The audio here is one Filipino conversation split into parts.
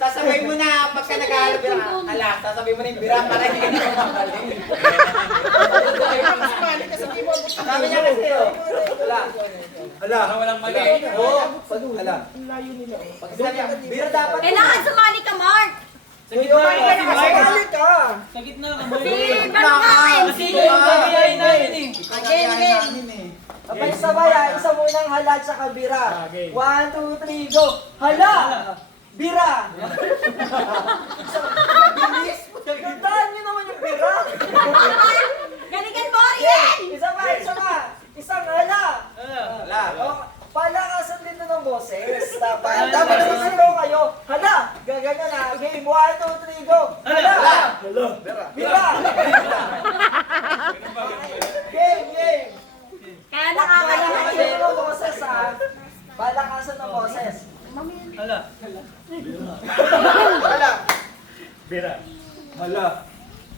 Sasabay mo na pagka nag-aalap yung ala, sasabay mo na yung bira para hindi ka na kumakaling. Sabi niya kasi, ala. Ala, walang mali. Oo, ala. Pag sinabi niya, bira dapat. Kailangan sumali ka, Mark! Sa gitna ka. Sa gitna ka mo. Kasi yung gagayahin natin eh. Game. Sabay-sabay ah, isa munang halat sa kabira. 1, 2, 3, go! Hala! Bira! Gandaan nyo naman yung bira! Galingan mo, Ariel! Isa pa! Isang hala! Ala. Palakasan din ng boses. Dapat nagsisigaw kayo. Hala! Gaganyan na. Game 1, 2, 3, go! Hala! Bira! Game! Kaya Palakasan nakakaya. ng boses ha. Palakasan ng boses. Hala. Ala. Bira. Ala.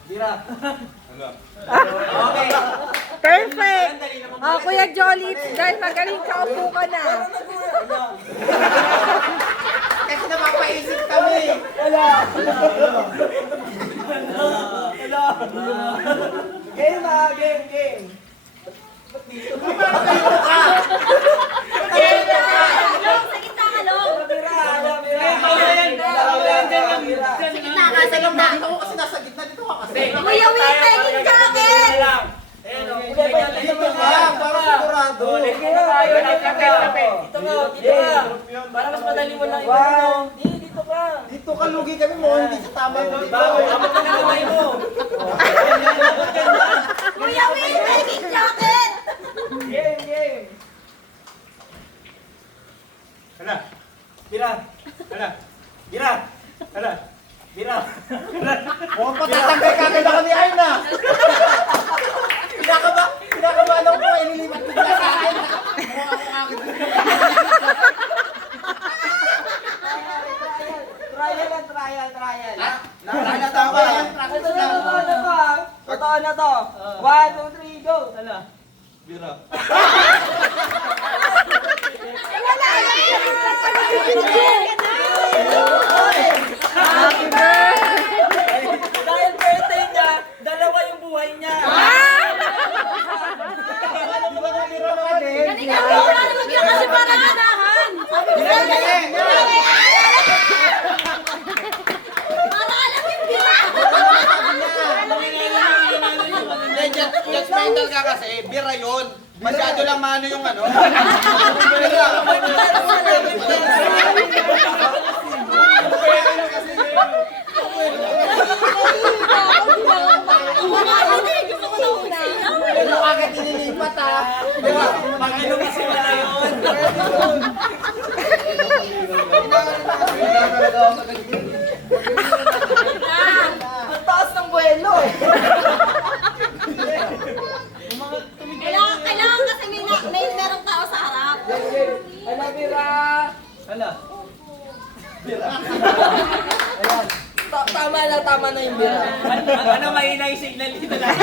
Bira. Okay. Perfect! Oh, Kuya Jolly, dahil magaling ka, upo ka na. Kasi napapaisip kami. Game ha, game. Long, sa gitna ka, Long! Bira. Sa gitna ka, sa gitna. Ako kasi nasa gitna dito ka kasi. Kuya Will, peking jacket! Dito ka, para sigurado. Para mas madali mo lang ibang dito ka. Dito ka lugi kami mo, hindi sa tama mo. Kuya Will, peking jacket! Game. Hala. Bira. Hala. Bira. Hala. Bira. Mukhang patatangkay ka agad ako ni Arna. Pinakabahan ako po, inilipat bigla sa akin. Trial. Nakakatawa yan, practice lang. Totoo na to. 1, 2, 3, go. Hala. Bira. Happy birthday! Dahil birthday niya, dalawa yung buhay niya. Galingan mo, wala naman ka kasi para ganahan! Para alam yung bira! Hindi, judgmental ka kasi, bira yun. Masyado lang mano yung ano. Gusto ko na una. Pero agad inilipat ha. Diba? Pag-inom kasi wala yun. Ang taas ng buwelo eh. Kailangan kasi may merong tao sa harap. Hala, Bira. Hala. Ayan. Tama na yung Bira. Ano mahina yung signal dito lang?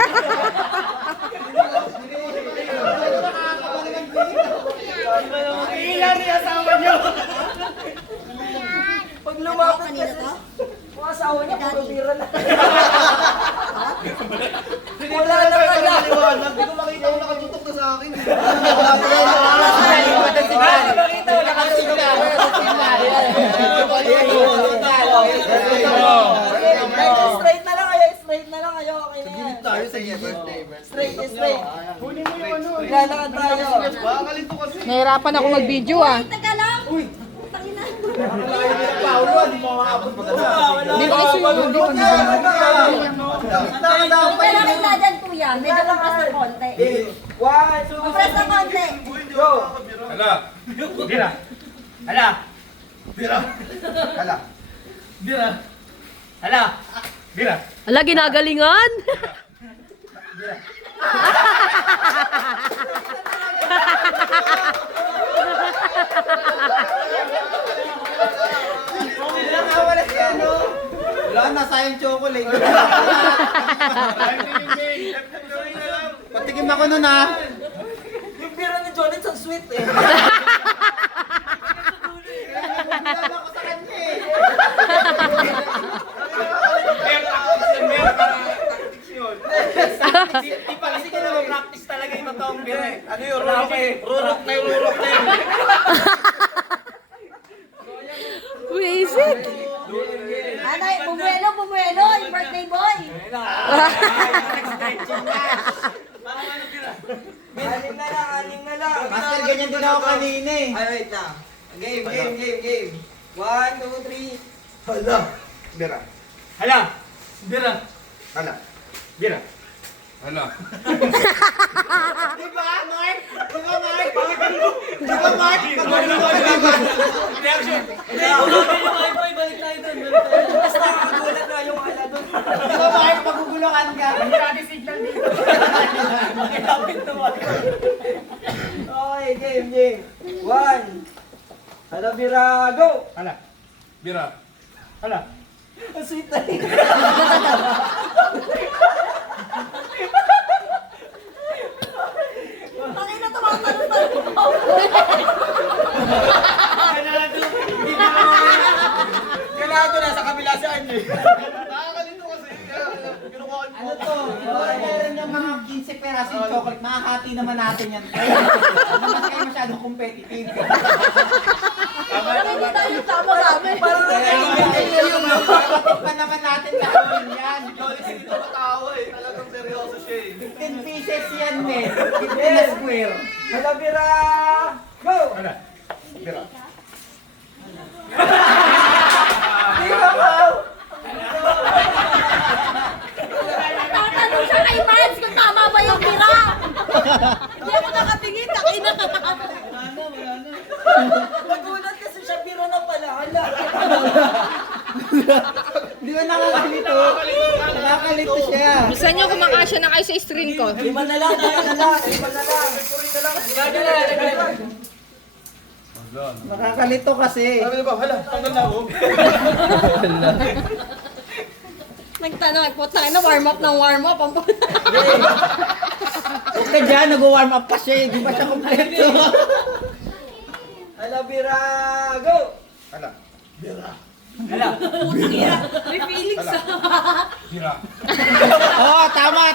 Ilan yung asawa niyo? Pag lumapit Kanina kasi, to? yung asawa niya, puro Bira na. Wala na pala. Hindi ko makita kung nakatutok na sa akin. Bakit wala ka signal? Straight na lang kayo. Okay na yan. Tayo sa birthday. Straight. Lalakad tayo. Bakakalito kasi. Nahirapan ako mag-video ah. Taga lang! Tangina. Paulo, hindi mo makaabot mo Hindi ko kasi hindi ko Kailangan na dyan, kuya. Medyo kapras ng konti. 1, 2, Kapras ng konti. go. Hala. Bira. Hala. Bira. Hala. Bira. Hala. Bira. Ala, ginagalingan? Wala si ano. Wala na sayang chocolate. Patikim ako nun ha. Yung Bira ni Jonathan ang sweet eh. Ako sa kanya eh. music. Anay, bumuelo, yung birthday boy. Anim na lang. Master, ganyan din ako kanina eh. Ay, wait lang. Game. 1, 2, 3. Hala. Bira. Hala. Bira. Hala. Bira. Hala. Diba, Mark? Diba, Mark? Reaction. Basta nakakagulat na yung ala doon. Diba, Mark? Magugulukan ka. Grabe signal dito. Makilapit naman. Okay, game. 1. Hala, Bira, go! Hala. Bira. Hala. Ang sweet na rin. Tangin na tumatanong-tanong ako. Kailangan to nasa kabila saan eh. Ano to? Meron yung mga 15 perasong chocolate. Makakati naman natin yan. Mas kayo masyadong competitive. Parang hindi tayo tama namin. Parang Kapatid pa naman natin gagawin yan. Dito matawa eh. Talagang seryoso siya eh. 15 pieces yan, men. 15 na square. Hala, Bira, go! Hala. Bira. Bira, go! Tatanong siya kay Mads kung tama ba yung tira. Hindi ako nakatingin, nakina ka. Nagulat kasi siya, Bira na pala. Hala. Di ba nakakalito? Nakakalito siya. Gusto nyo kumakasya na kayo sa screen ko. 5 na lang. Nakakalito kasi. Nagtanong, puta na warm up ng warm up. Huwag ka dyan, nag-warm up pa siya eh. Di ba siya kompleto? Hala, Bira, go! Hala. May feelings sa... Bira. Oo, tama.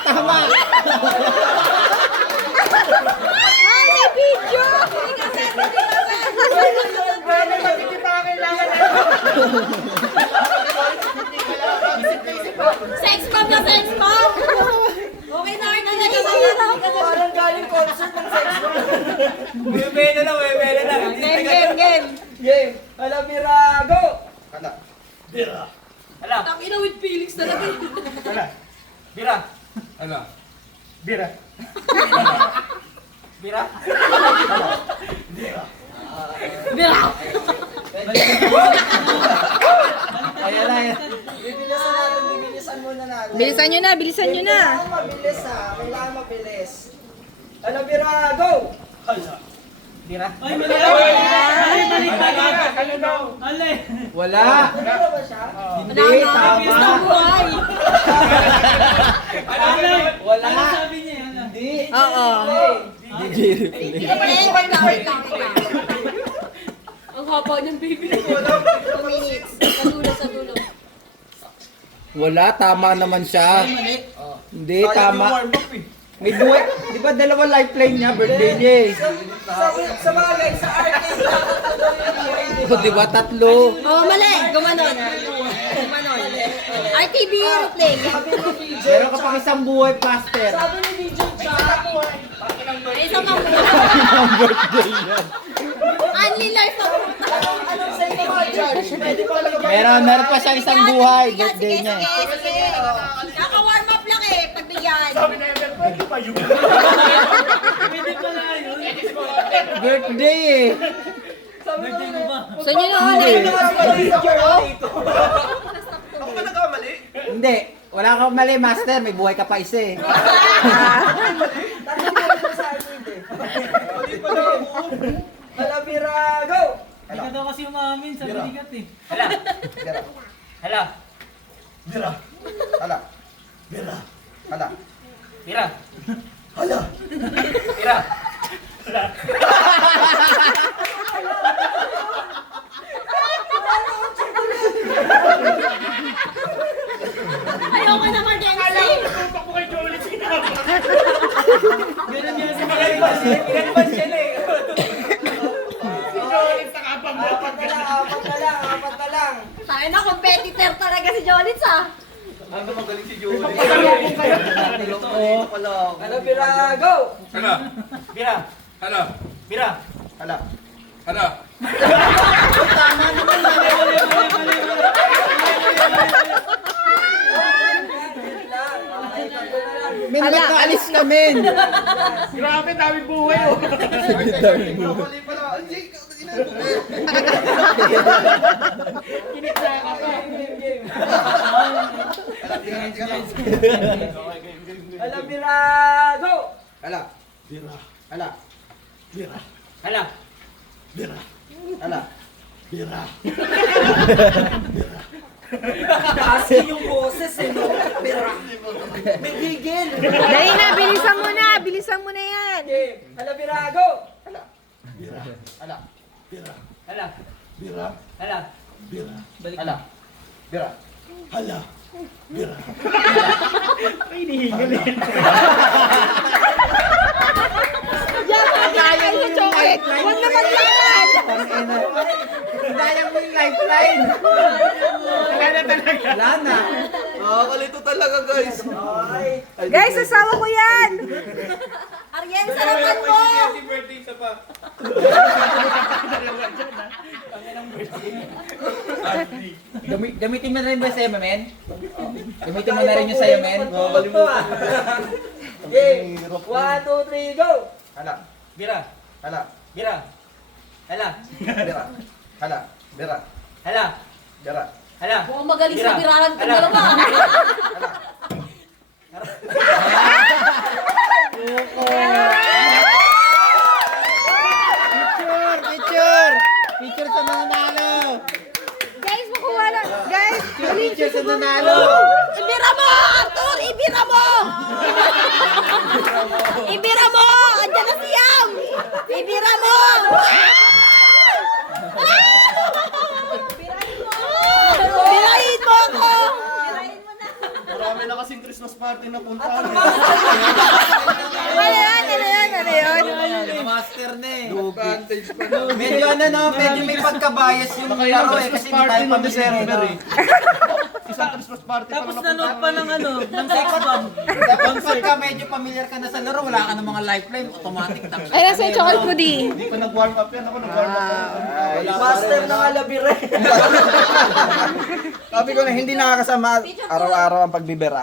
Ay, may video! Sex bomb na sex bomb! Okay na, Arnie, nagkakaya. Parang galing concert ng sex bomb. Bebe na lang. Game. Game. Hala, Bira, go! Hala. Hala. Tangina with feelings talaga. Hala. Bira. Hala. Bira. Bira. Bira! Ayan na. Bibilisan muna natin. Bilisan nyo na. Kailangan mabilis ha. Kailangan mabilis. Hala, Bira, go! Bira. Wala. Ano ba siya? Hindi, tama. Buhay! Wala. Hindi. Oo. Wait lang. Ang haba ng baby. 2 minutes. Sa dulo. Wala, tama naman siya. Hindi, tama. May buhay. Di ba dalawa lifeline niya? Birthday niya eh. Sa bagay, sa arcade lang. O, di ba tatlo? Oh, mali. Gumanon. RTV aeroplane. Meron ka pang isang buhay, Plaster. Sabi ni DJ Jack. May isang pang Only life na Anong sa inyo mga judge? Pwede pa lang ba? Meron pa siyang isang buhay. Birthday niya eh. Sige. Naka-warm up lang eh. Pagbigyan. Birthday eh. Gusto nyo na ulit. Ako ba nagkamali? Hindi. Wala kang mali, Master. May buhay ka pa isa eh. Tatanggalin mo sa arcade eh. Hindi pa lang ako. Hala, Bira, go! Hindi ka daw kasi umamin sa bigat eh. Hala. Hala. Hala. Hala. Hala. Bira. Hala! Bira. Ayoko na mag-MC. Ganun yan sa Pinagpas siya na eh. Apat na lang. Tayo na, competitor talaga si Jolitz ah. Ano magaling si Julie? Hala, Bira, go! Hala. Bira. Hala. Bira. Hala. Hala. Men, magkaalis ka, men. Grabe, dami buhay oh. Mali pala. Hindi, Hala, Bira, go! Hala. Hala. Hala. Hala. Kasi yung boses eh, no? Bira. May gigil. Dali na, bilisan mo na yan. Game. Hala, Bira, go! Hala. Hala. Hala. Hala. Hala. Bira. Yan, kaya yung chocolate. Huwag naman yan. Sayang mo yung lifeline. Wala na. Kalito talaga, guys. Okay. Guys, asawa ko yan. Ariel, sarapan mo! birthday sa pa. Gamitin mo na rin ba sa'yo, men? Gamitin mo na rin yung sa'yo, men? Nakakalimutan. Game. 1, 2, 3, go! Hala. Bira. Hala. Bira. Hala. Bira. Hala. Bira. Hala. Bira. Hala. Mukhang magaling sa Bira. birahan ka Hala. dalawa. Picture! Picture sa nanalo! Guys, makuha na. Guys, Picture sa nanalo! Ibira mo, Arthur! Ibira mo! Ibira mo! Andiyan na si Yam! Ibira mo! Birahin mo ako! Birahin mo na! Marami na kasing Christmas party na puntahan. ano yun? Master na eh. Medyo ano no, medyo may pagkabias yung laro eh. Kasi hindi tayo pamilyar eh. Isang Christmas party pa Tapos lang nanood pa ng ano, ng sex bomb. Tapos pagka medyo pamilyar ka na sa laro, wala ka ng mga lifeline, automatic tang. Ay, nasa yung chocolate ko di. Hindi pa nag-warm up yan. Ako nag-warm up yan. Master ng alabire. Sabi ko na hindi nakakasama araw-araw ang pagbibera.